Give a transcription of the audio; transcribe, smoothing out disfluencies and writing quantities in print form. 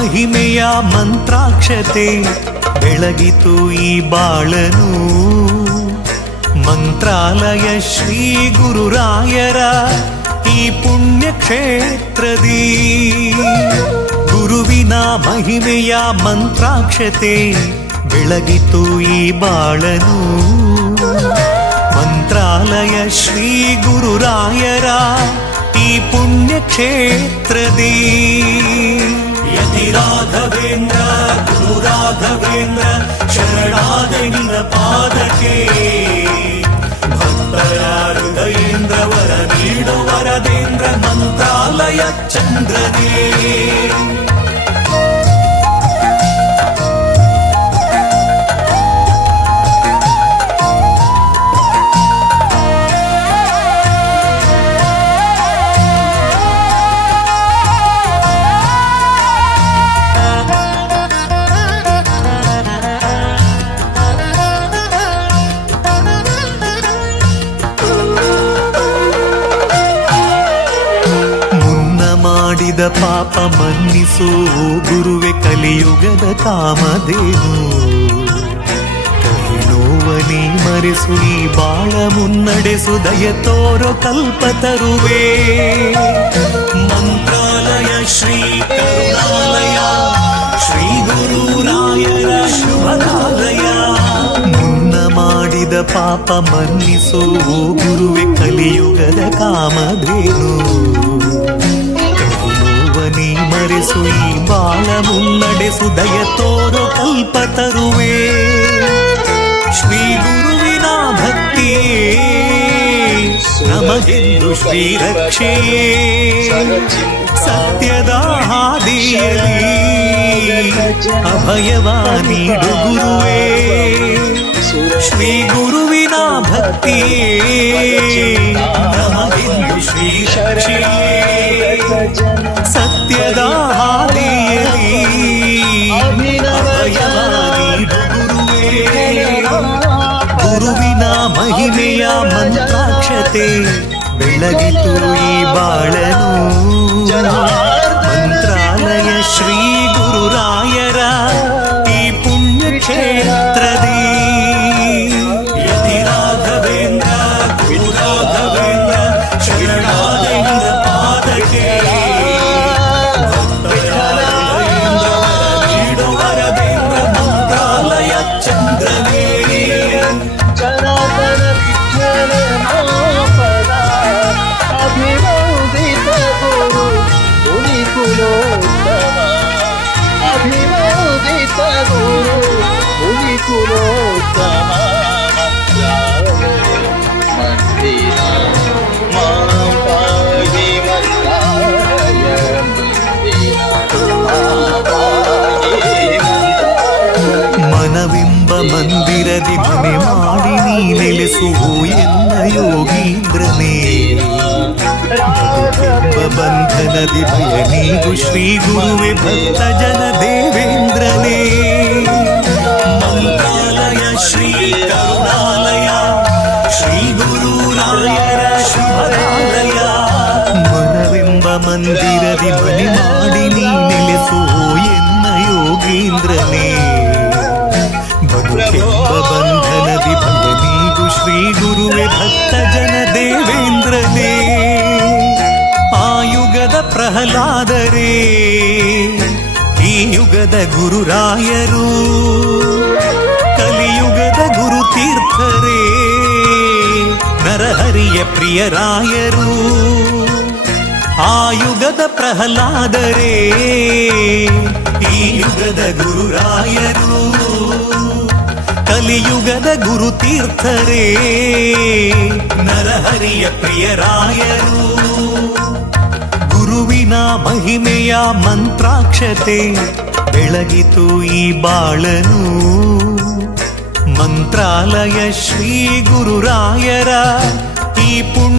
ಮಹಿಮೆಯ ಮಂತ್ರಾಕ್ಷತೆ ಬೆಳಗಿತು ಈ ಬಾಳನು. ಮಂತ್ರಾಲಯ ಶ್ರೀ ಗುರುರಾಯರ ಈ ಪುಣ್ಯ ಕ್ಷೇತ್ರದಿ ಗುರುವಿನ ಮಹಿಮೆಯ ಮಂತ್ರಾಕ್ಷತೆ ಬೆಳಗಿತು ಈ ಬಾಳನು. ಮಂತ್ರಾಲಯ ಶ್ರೀ ಗುರುರಾಯರ ಈ ಪುಣ್ಯ ಕ್ಷೇತ್ರದಿ ಯತಿ ರಾಘವೇಂದ್ರ ಗುರು ರಾಘವೇಂದ್ರ ಶರಣಾದ ನಿನ್ನ ಪಾದಕ್ಕೆ. ಭಕ್ತರ ಹೃದಯೇಂದ್ರ ವರ ನೀಡು ವರದೇಂದ್ರ ಮಂತ್ರಾಲಯ ಚಂದ್ರನೇ. ಮಾಡಿದ ಪಾಪ ಮನ್ನಿಸು ಗುರುವೆ ಕಲಿಯುಗದ ಕಾಮಧೇನು. ಕಹಿನೋವನಿ ಮರೆಸು ಈ ಬಾಳ ಮುನ್ನಡೆಸು ದಯ ತೋರೋ ಕಲ್ಪತರುವೆ. ಮಂತ್ರಾಲಯ ಶ್ರೀ ಕರುಣಾಲಯ ಶ್ರೀ ಗುರುರಾಯರ ಶುಭಾಲಯ. ಮುನ್ನ ಮಾಡಿದ ಪಾಪ ಮನ್ನಿಸು ಗುರುವೆ ಕಲಿಯುಗದ ಕಾಮಧೇನು. ನೀ ಮರೆಸು ಈ ಬಾಳ ಮುನ್ನಡೆಸು ದಯ ತೋರೋ ಕಲ್ಪತರುವೆ. ಶ್ರೀ ಗುರುವಿನ ಭಕ್ತಿಯೇ ನಮಗೆಂದು ಶ್ರೀ ರಕ್ಷೆಯೇ. ಸತ್ಯದ ಹಾದಿಯಲ್ಲಿ ಅಭಯವ ನೀಡು ಗುರುವೇ. ಶ್ರೀ ಗುರುವಿನ ಭಕ್ತಿಯೇ ನಮಗೆಂದು ಶ್ರೀ ರಕ್ಷೆಯೇ. ಸತ್ಯದ ಹಾದಿಯಲ್ಲಿ ಅಭಯವ ನೀಡು ಗುರುವೇ. ಗುರುವಿನ ಮಹಿಮೆಯ ಮಂತ್ರಾಕ್ಷತೆ ಬೆಳಗಿತು ಈ ಬಾಳನು. ಮಂತ್ರಾಲಯ ಶ್ರೀ ಗುರುರಾಯರ ಈ ಪುಣ್ಯ ಕ್ಷೇತ್ರದಿ ಯತಿ ರಾಘವೇಂದ್ರ ಗುರು ರಾಘವೇಂದ್ರ ಶರಣಾದ ನಿನ್ನ ಪಾದಕ್ಕೆ. ಮನವೆಂಬ ಮಂದಿರದಿ ಮನೆ ಮಾಡಿ ನೀ ನೆಲೆಸು ಎನ್ನ ಯೋಗೀಂದ್ರನೇ. ಬದುಕೆಂಬ ಬಂಧನದಿ ಭಯ ನೀಗು ಶ್ರೀ ಗುರುವೆ ಭಕ್ತ ಜನ ದೇವೇಂದ್ರನೇ. ಮಂತ್ರಾಲಯ ಶ್ರೀ ಕರುಣಾಲಯ ಶ್ರೀ ಗುರುರಾಯರ ಶುಭಾಲಯ. ಮನವೆಂಬ ಮಂದಿರದಿ ಮನೆ ಮಾಡಿ ನೀ ನೆಲೆಸು ಎನ್ನ ಯೋಗೀಂದ್ರನೇ. ಬದುಕೆಂಬ ಬಂಧನದಿ ಭಯ ನೀಗು ಶ್ರೀ ಗುರುವೆ ಭಕ್ತ ಜನ ದೇವೇಂದ್ರನೇ. ಆಯುಗದ ಪ್ರಹ್ಲಾದರೇ ಈ ಯುಗದ ಗುರುರಾಯರು. ಕಲಿಯುಗದ ಗುರು ತೀರ್ಥರೇ ನರಹರಿಯ ಪ್ರಿಯರಾಯರು. ಆಯುಗದ ಪ್ರಹ್ಲಾದರೇ ಈ ಯುಗದ ಗುರುರಾಯರು. ಕಲಿಯುಗದ ಗುರು ತೀರ್ಥರೇ ನರಹರಿಯ ಪ್ರಿಯರಾಯರು. ಗುರುವಿನ ಮಹಿಮೆಯ ಮಂತ್ರಾಕ್ಷತೆ ಬೆಳಗಿತು ಈ ಬಾಳನು. ಮಂತ್ರಾಲಯ ಶ್ರೀ ಗುರುರಾಯರ ಈ ಪುಣ್ಯ